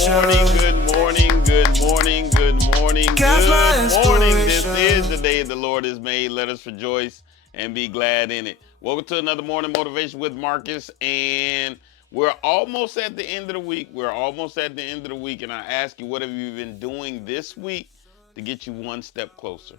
Good morning, good morning, good morning, good morning. This is the day the Lord has made. Let us rejoice and be glad in it. Welcome to another morning motivation with Marcus, and we're almost at the end of the week. And I ask you, what have you been doing this week to get you one step closer?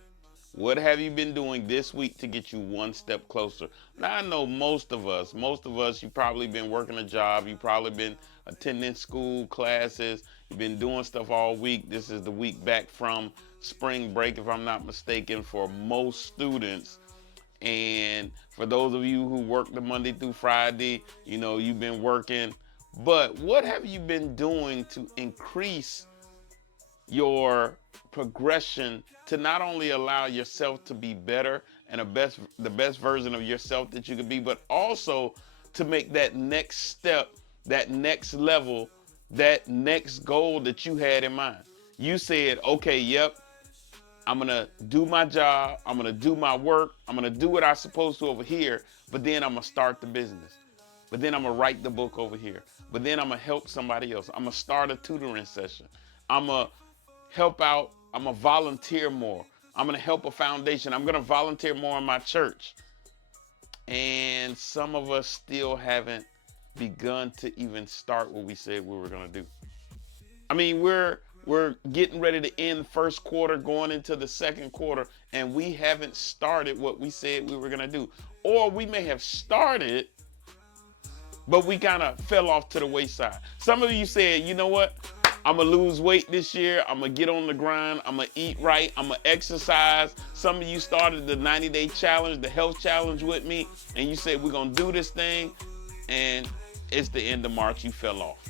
What have you been doing this week to get you one step closer? Now, I know most of us, you've probably been working a job. You've probably been attending school classes. You've been doing stuff all week. This is the week back from spring break, if I'm not mistaken, for most students. And for those of you who work the Monday through Friday, you've been working. But what have you been doing to increase your progression to not only allow yourself to be better and the best version of yourself that you could be, but also to make that next step, that next level, that next goal that you had in mind? You said, okay, yep, I'm gonna do my job, I'm gonna do my work, I'm gonna do what I'm supposed to over here, but then I'm gonna start the business. But then I'm gonna write the book over here. But then I'm gonna help somebody else. I'm gonna start a tutoring session. I'm gonna help out. I'm gonna volunteer more. I'm gonna help a foundation. I'm gonna volunteer more in my church. And some of us still haven't begun to even start what we said we were gonna do. I mean, we're getting ready to end first quarter, going into the second quarter, and we haven't started what we said we were gonna do. Or we may have started, but we kind of fell off to the wayside. Some of you said, you know what? I'm going to lose weight this year. I'm going to get on the grind. I'm going to eat right. I'm going to exercise. Some of you started the 90-day challenge, the health challenge with me, and you said, we're going to do this thing, and it's the end of March. You fell off.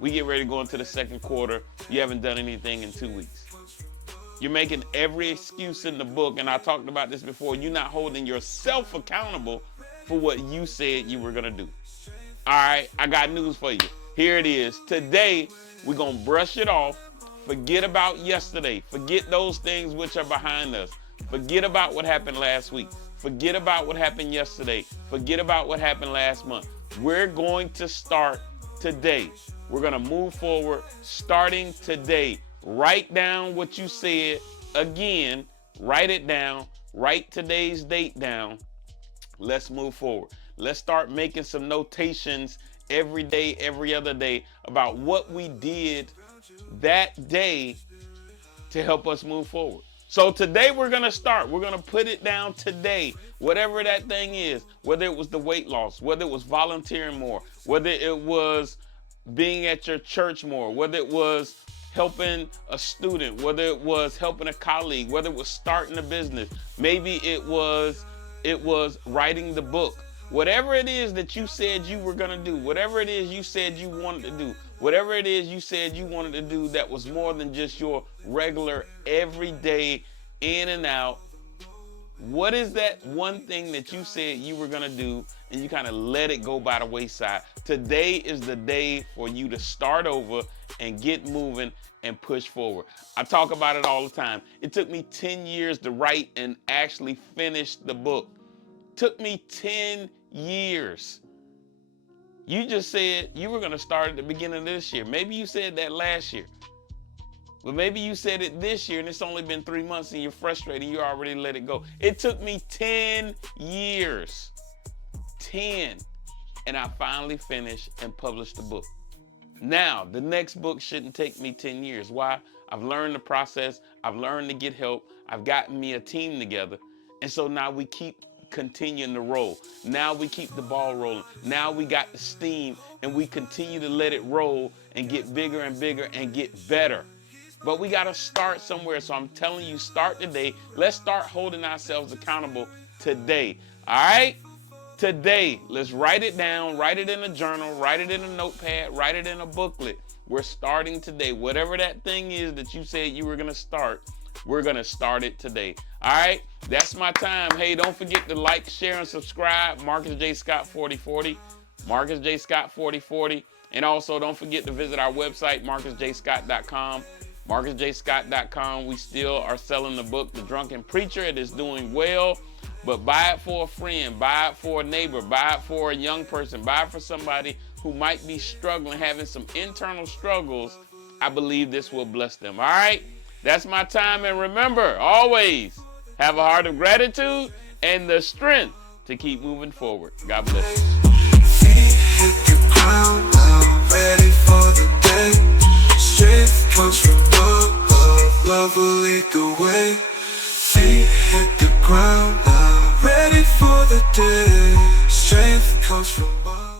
We get ready to go into the second quarter. You haven't done anything in 2 weeks. You're making every excuse in the book, and I talked about this before. You're not holding yourself accountable for what you said you were going to do. All right, I got news for you. Here it is. Today, we're going to brush it off. Forget about yesterday. Forget those things which are behind us. Forget about what happened last week. Forget about what happened yesterday. Forget about what happened last month. We're going to start today. We're going to move forward starting today. Write down what you said. Again, write it down. Write today's date down. Let's move forward. Let's start making some notations every day, every other day about what we did that day to help us move forward. So today we're going to start. We're going to put it down today, whatever that thing is, whether it was the weight loss, whether it was volunteering more, whether it was being at your church more, whether it was helping a student, whether it was helping a colleague, whether it was starting a business. Maybe it was writing the book. Whatever it is that you said you were going to do, whatever it is you said you wanted to do, whatever it is you said you wanted to do that was more than just your regular everyday in and out, what is that one thing that you said you were going to do and you kind of let it go by the wayside? Today is the day for you to start over and get moving and push forward. I talk about it all the time. It took me 10 years to write and actually finish the book. Took me 10 years. You just said you were going to start at the beginning of this year. Maybe you said that last year. But maybe you said it this year and it's only been 3 months and you're frustrated and you already let it go. It took me 10 years. 10. And I finally finished and published the book. Now, the next book shouldn't take me 10 years. Why? I've learned the process. I've learned to get help. I've gotten me a team together. And so now we keep continuing to roll. Now we keep the ball rolling. Now we got the steam and we continue to let it roll and get bigger and bigger and get better. But we got to start somewhere. So I'm telling you, start today. Let's start holding ourselves accountable today. All right? Today, let's write it down, write it in a journal, write it in a notepad, write it in a booklet. We're starting today. Whatever that thing is that you said you were going to start, we're going to start it today. All right? That's my time. Hey, don't forget to like, share, and subscribe. Marcus J. Scott 4040. Marcus J. Scott 4040. And also, don't forget to visit our website, marcusjscott.com. marcusjscott.com. We still are selling the book, The Drunken Preacher. It is doing well. But buy it for a friend, buy it for a neighbor, buy it for a young person, buy it for somebody who might be struggling, having some internal struggles I believe this will bless them. All right? That's my time. And remember, always have a heart of gratitude and the strength to keep moving forward. God bless you. Feet hit the ground now, ready for the day. Strength comes from above, love will lead the way. Feet hit the ground now, ready for the day. Strength comes from above.